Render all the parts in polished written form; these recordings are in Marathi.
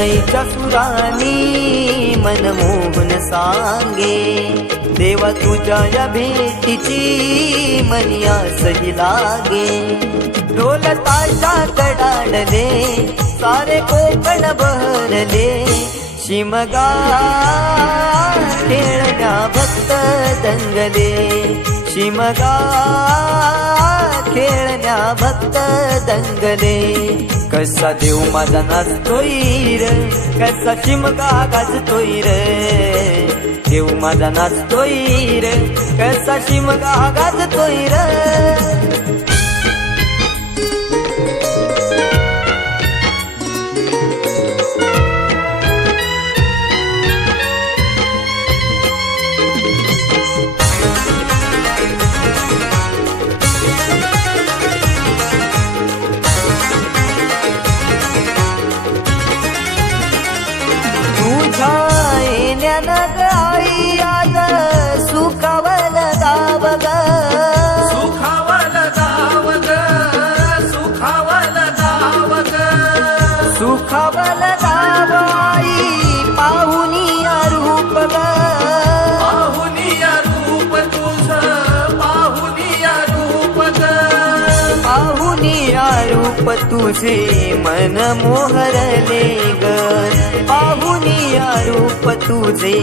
सनईच्या सुरानी मनमोहन सांगे, देवा तुझ्या या भेटीची मनी आसही लागे. ढोल ताशा कडाडले सारे कोकण बहरले, शिमगा खेळण्या भक्त दंगले, शिमगा खेळण्या भक्त दंगले. कसा देव माझा नाचतोय रे, कसा शिमगा गाजतोय रे, देव माझा नाचतोय रे, कसा शिमगा गाजतोय रे. आई आज सुखावल गाव ग, सुखावल गाव ग, सुखावल गाव ग, सुखावल गाव आई पाहुनिया रूप ग, पाहुनिया रूप तुझ, पाहुनिया रूप ग, पाहुनिया रूप तुझे मन मोहरले ग, पाहुनिया रूप तुझे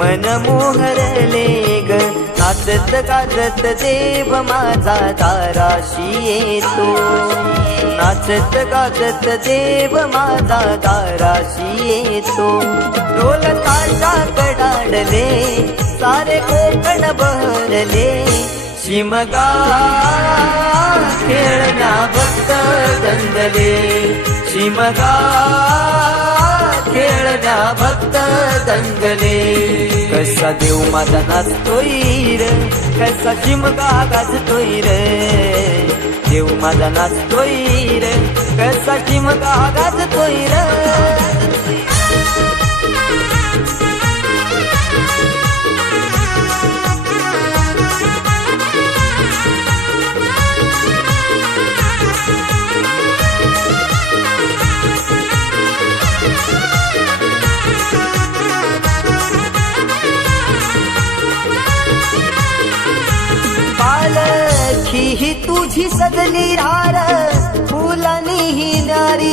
मन मोहरले ग. नाचत गाजत देव माझा दाराशी येतो, नाचत गाजत देव माझा दाराशी येतो. ढोल ताशा कडाडले सारे कोकण बहरले, शिमगा खेळण्या भक्त दंगले, शिमगा खेळण्या भक्त दंगले. कसा देव माझा नाचतोय रे, कसा शिमगा गाजतोय रे, देव माझा नाचतोय रे, कसा शिमगा गाजतोय रे. पालखी ही तुझी सजली रार, फुलानी ही नारी,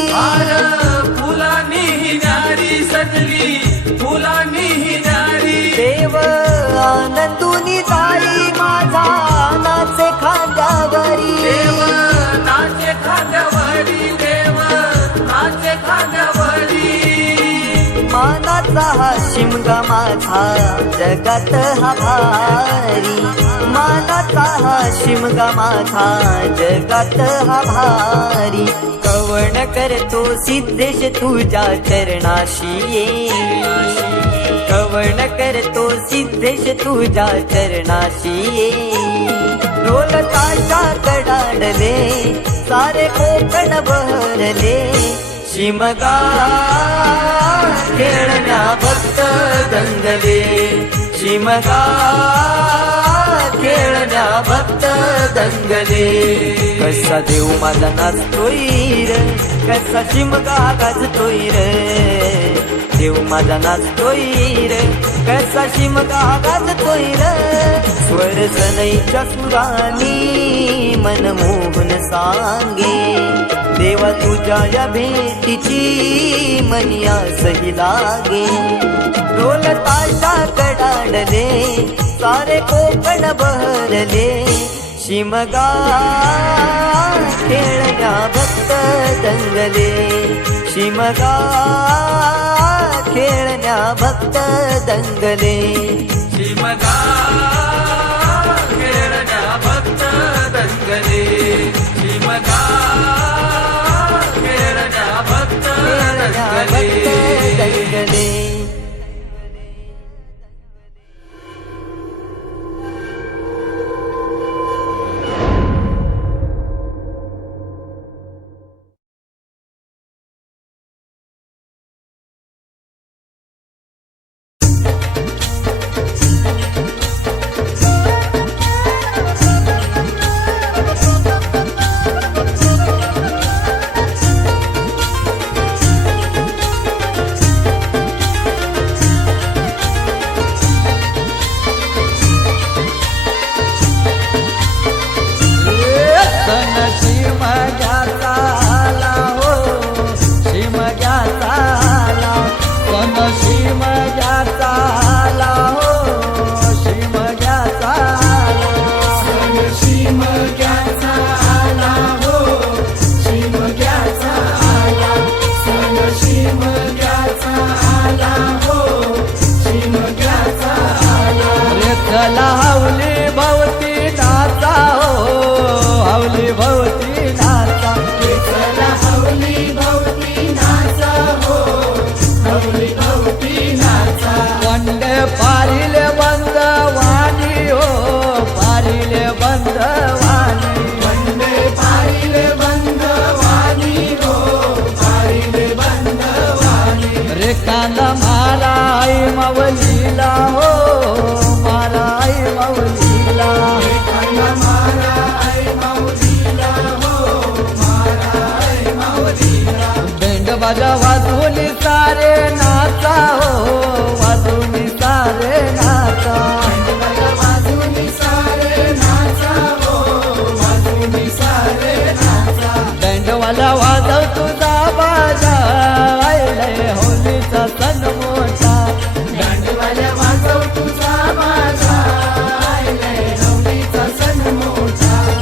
फुलानी ही नारी सजली, फुलानी ही नारी. देव आनंदुनी जाई माझा नाचे खांद्यावरी, देव नाचे खांद्यावरी, देव नाचे खांद्यावरी. मानाचा हा शिमगा माझा जगात हा भारी, मानाचा हा शिमगा माझा जगात हा भारी. कवण करतो सिद्धेश तुझ्या चरणाशी ये, कवण करतो सिद्धेश तुझ्या चरणाशी ये. ढोल ताशा कडाडले सारे कोकण बहरले, शिमगा खेळण्या भक्त दंगले, शिमगा खेळण्या भक्त दंगले. कसा देव माझा नाचतोय रे, कसा शिमगा गाजतोय रे, देव माझा नाचतोय रे, कसा शिमगा गाजतोय रे. स्वर सनईच्या सुरानी मनमोहन सांगे, देवा तुझ्या या भेटीची मनी आसही लागे. ढोल ताशा कडाडले सारे कोकण बहरले, शिमगा खेळण्या भक्त दंगले, शिमगा खेळण्या भक्त दंगले, शिमगा खेळण्या भक्त दंगले, शिमगा खेळण्या भक्त दंगले. एखादा माराय माऊलीला हो माराय माऊलीला एखादा माराय माऊलीला हो माराय माऊलीला बेंड बाजा वाजवली सारे